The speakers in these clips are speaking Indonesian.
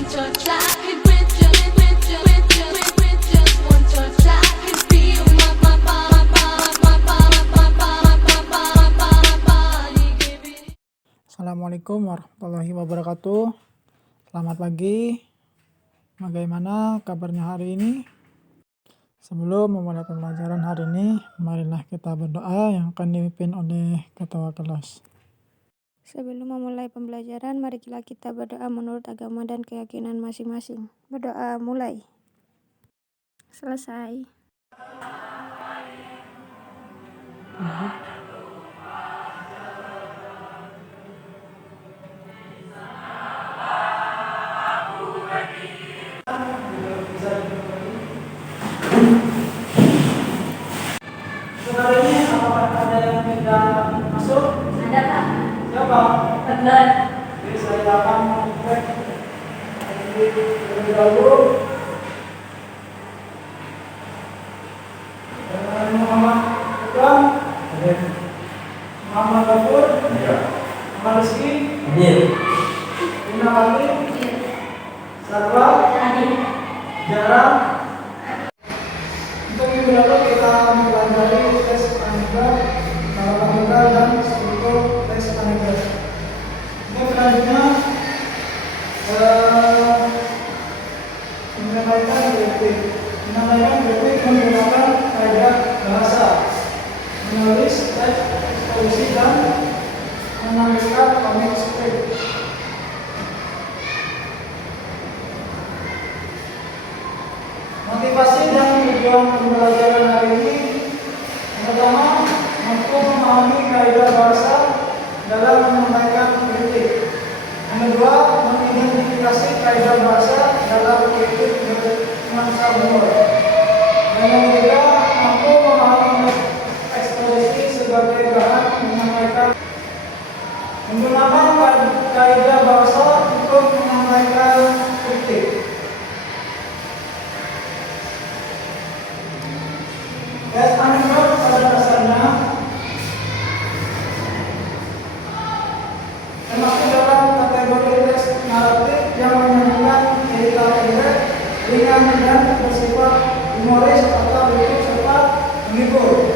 one touch, I could with just one touch, I could feel my body giving. Assalamualaikum warahmatullahi wabarakatuh. Selamat pagi. Bagaimana kabarnya hari ini? Sebelum memulai pembelajaran hari ini, marilah kita berdoa yang akan dipimpin oleh ketua kelas. Sebelum memulai pembelajaran, marilah kita berdoa menurut agama dan keyakinan masing-masing. Berdoa mulai. Selesai. Sebenarnya apakah ada yang tidak masuk? Ada Pak, Siapa? benar. Jadi saya akan mengecek terlebih dahulu dengan Muhammad Ikram, Muhammad Gafur, Muhammad Rizky, Ina Wati, Sarwa, Jarang. Untuk minggu lalu kita mempelajari tes Aneka, Aneka dan struktur tes Aneka. Untuk selanjutnya menyampaikan grafik menggunakan kaidah bahasa, menulis teks eksposisi dan menampilkan komik strip. Motivasi dan tujuan pembelajaran hari ini: yang pertama, mampu memahami kaidah bahasa dalam menyampaikan kritik. Yang kedua, mengidentifikasi kaidah bahasa dalam kritik bernuansa humor. Dan yang ketiga, mampu memahami ekspresi sebagai bahan menyampaikan. Menggunakan kaidah bahasa untuk menyampaikan kritik. Tes Aneka pada dasarnya termasuk dalam kategori tes naratif yang menyambungkan cerita pendek, ringan dan bersifat humoris atau lucu serta menghibur.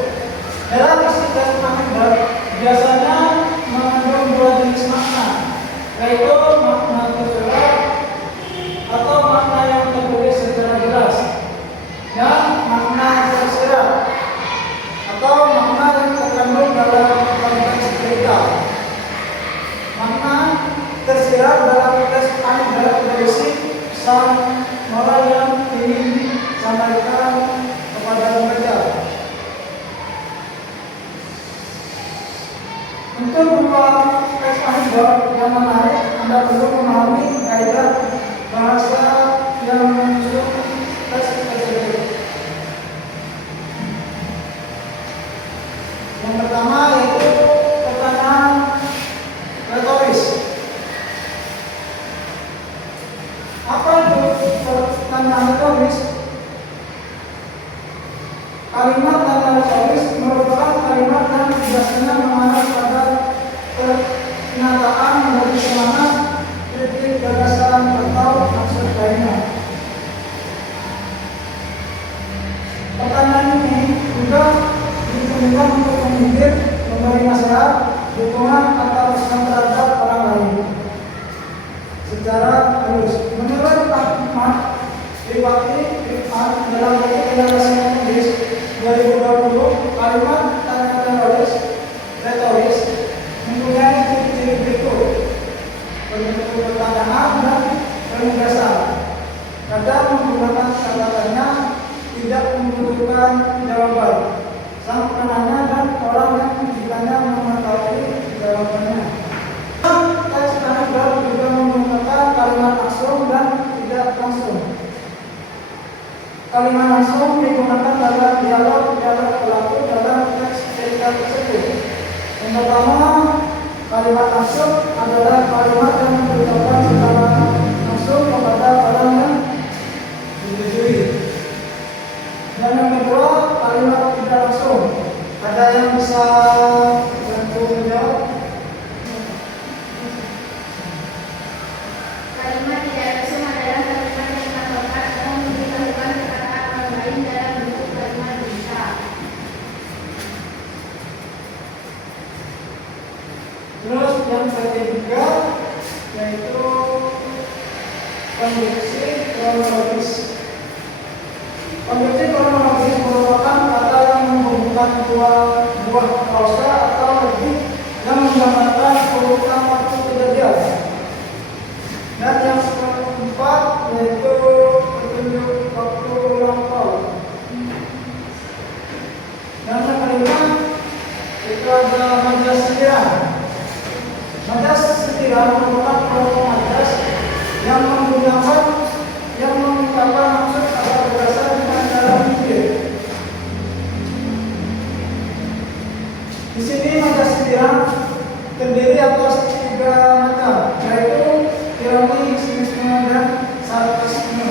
Dalam isi tes Aneka biasanya mengandung dua jenis makna, yaitu makna tersirat atau makna yang tertulis secara jelas, dan makna tersirat atau makna yang terkandung dalam konteks cerita. Makna tersirat dalam tes Aneka berisi pesan moral yang ingin disampaikan kepada pekerja. Untuk membuat tes Aneka yang menarik, Anda perlu memahami kaidah bahasa yang menyusun tes tersebut. Yang pertama yaitu pertanyaan retoris. Apa itu pertanyaan retoris? Kalimat tanda retoris merupakan kalimat yang biasanya mengarah pada pernyataan dari semangat, kritik, gagasan atau maksud lainnya. Pertanyaan ini juga digunakan untuk mengindir, memberi nasihat, dukungan atau pesan terhadap orang lain secara halus. Menurut Ahmad Riwati dalam buku Generasi Menulis 2020, kalimat tanda retoris mempunyai ciri-ciri berikut: bentuk pertanyaan dan penegasan. Kadang menggunakan kata-katanya tidak membutuhkan jawaban sang penanya dan orang yang ditanya mengetahui jawabannya. Tes Aneka juga menggunakan kalimat langsung dan tidak langsung. Kalimat langsung digunakan dalam dialog pelaku dalam teks cerita tersebut. Yang pertama, kalimat langsung adalah kalimat yang diucapkan secara langsung kepada orang yang ditujui. Dan yang kedua, kalimat tidak langsung. Ada yang bisa bantu menjawab? Kalimat tidak langsung adalah konjungsi kronologis. Konjungsi kronologis merupakan kata yang menghubungkan dua buah klausa atau lebih yang menggambarkan urutan waktu kejadian. Dan yang keempat yaitu petunjuk waktu lampau. Dan yang kelima itu ada majas setiran. Majas setiran merupakan kelompok majas yang mengungkapkan maksud atau berdasar dengan cara berpikir. Di sini majas setiran terdiri atas tiga macam, yaitu ironi, sinisme, dan sarkasme.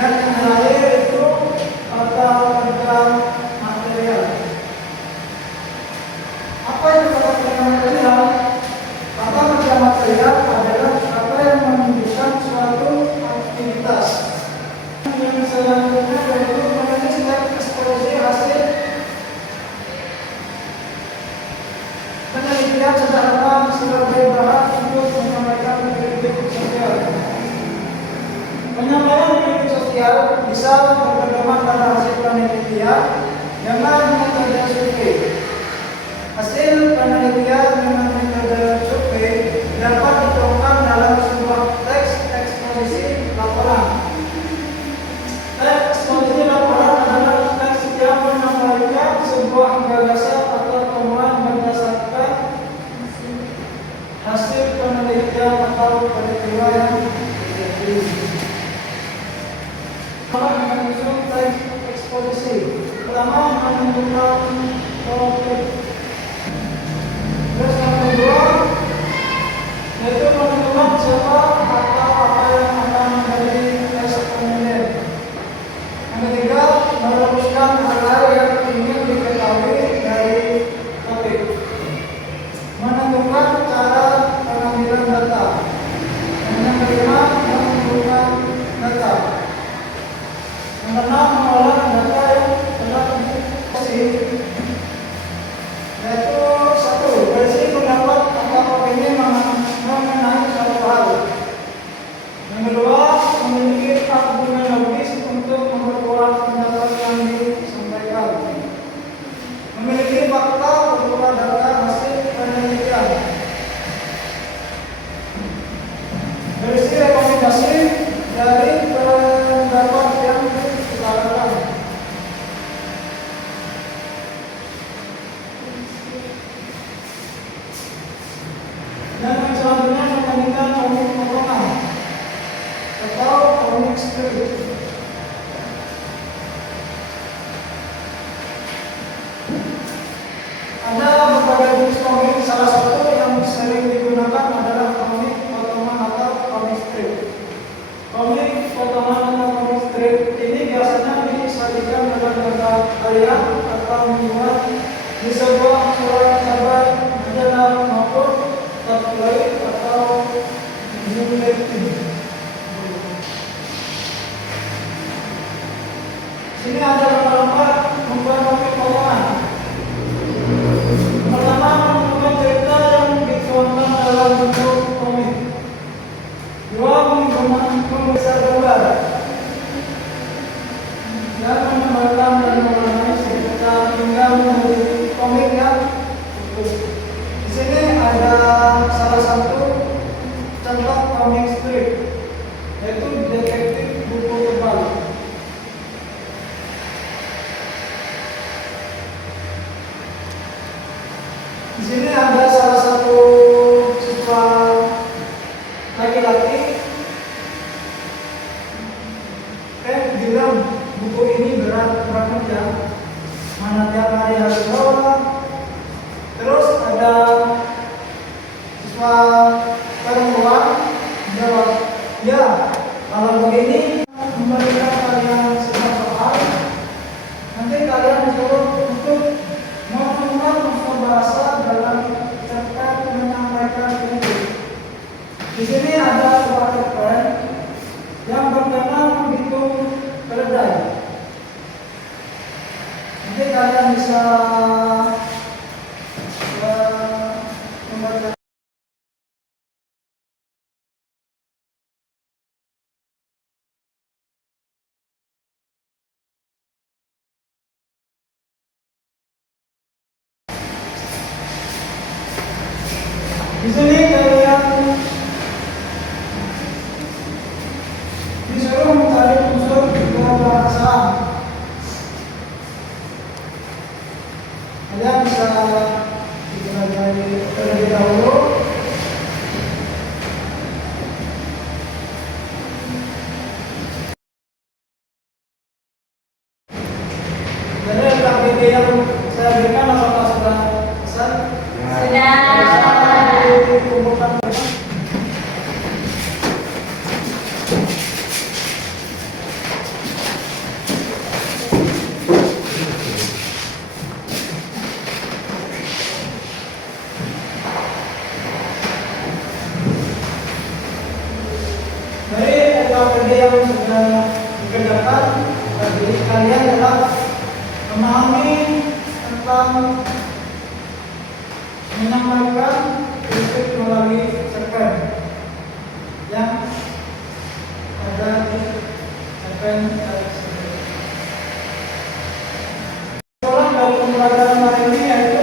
Dan yang terakhir itu kata kerja material. Apa itu kata kerja material? Kata kerja material adalah kata yang menunjukkan suatu aktivitas. Yang selanjutnya yaitu menulis teks ekspresi hasil penelitian sederhana sebagai bahan untuk menyampaikan kritik sosial. Penyampaian kritik sosial bisa berpedoman pada hasil penelitian dengan metode survei. Hasil penelitian dengan metode survei dapat dituangkan dalam sebuah teks eksposisi laporan. Teks eksposisi laporan adalah teks yang menyampaikan sebuah gagasan atau temuan berdasarkan hasil penelitian atau peristiwa yang terjadi. Menyusun teks eksposisi. Pertama, menentukan topik. Terus yang kedua, yaitu menentukan siapa atau apa yang akan menjadi responden. Yang ketiga, merumuskan hal-hal yang ingin diketahui dari topik. Menentukan cara pengambilan data. Dan yang kelima, menentukan data. Yang keenam, mengolah data yang telah diposting, yaitu satu, berisi pendapat atau opini mengenai suatu hal. Yang kedua, memiliki argumen logis untuk memperkuat pendapat yang disampaikan. Memiliki fakta berupa data hasil penelitian. Berisi rekomendasi dari pendapat yang diutarakan. Dan yang selanjutnya menyanyikan komik potongan atau komik strip. Ada berbagai jenis komik, salah satu yang sering digunakan adalah komik potongan atau komik strip. Komik potongan atau komik strip ini biasanya disajikan dalam bentuk harian atau mingguan di sebuah surat kabar, majalah maupun tabloid atau bulletin. Sini ada lomba-lomba membuat komik potongan. Pertama, menentukan cerita yang dituangkan dalam bentuk komik. Dua, menggunakan gambar dan menambahkan dan mewarnai serta hingga menjadi komik yang utuh. Di sini ada salah satu contoh komik strip, yaitu detektif buku tebal. Di sini ada salah satu siswa laki-laki bilang buku ini berat kerja, mana tiap hari harus bawa. Terus ada siswa perempuan jawab, ya kalau begini memberikan kalian sebuah soal, nanti kalian disuruh untuk menemukan unsur bahasa dalam cerpen menyampaikan ini. Di sini ada sebuah cerpen yang bertema menghitung keledai. Nanti kalian bisa Di sini kalian disuruh mencari unsur kebahasaan. Kalian bisa dipelajari terlebih dahulu. Jadi KBD yang saya berikan apakah sudah selesai? Sudah. Dikumpulkan bersama. Dari KBD yang sudah dikerjakan, bagi kalian adalah memahami tentang menyampaikan kritik melalui cerpen yang ada di cerpen tersebut. Soalan dari pembelajaran hari ini yaitu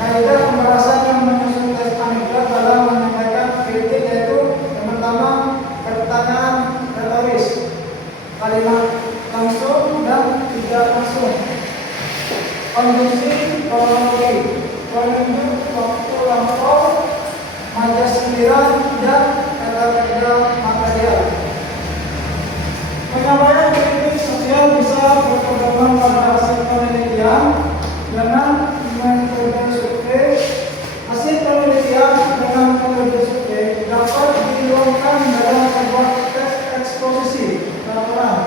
kaidah pembahasan yang menyusun tes anekdot dalam menyampaikan kritik, yaitu yang pertama pertanyaan retoris, kalimat langsung dan tidak langsung, konjungsi kronologi, penunjuk waktu lampau, majas sindiran, dan kata-kata material. Penyampaian kritik sosial bisa berpedoman pada hasil penelitian dengan metode survei. Hasil penelitian dengan metode survei dapat dituangkan dalam sebuah teks eksposisi laporan.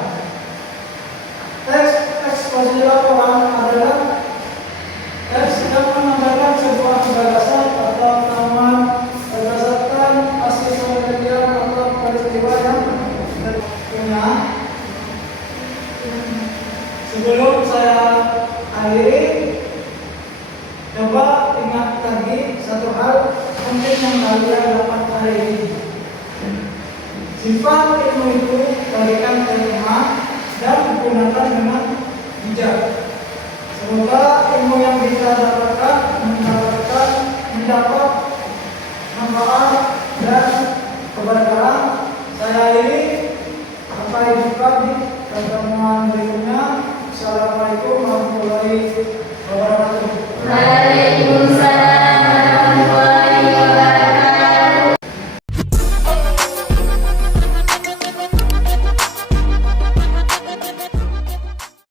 Teks eksposisi laporan adalah teks yang menambahkan sebuah gagasan atau pemahaman berdasarkan hasil penelitian atau peristiwa yang punya. Sebelum saya akhiri, coba ingat lagi satu hal penting yang kalian dapat hari ini. Simpan ilmu itu, berikan ke rumah, dan gunakan dengan bijak. Semoga ilmu yang kita dapatkan mendapat manfaat dan keberkahan. Saya ini sampai jumpa di pertemuan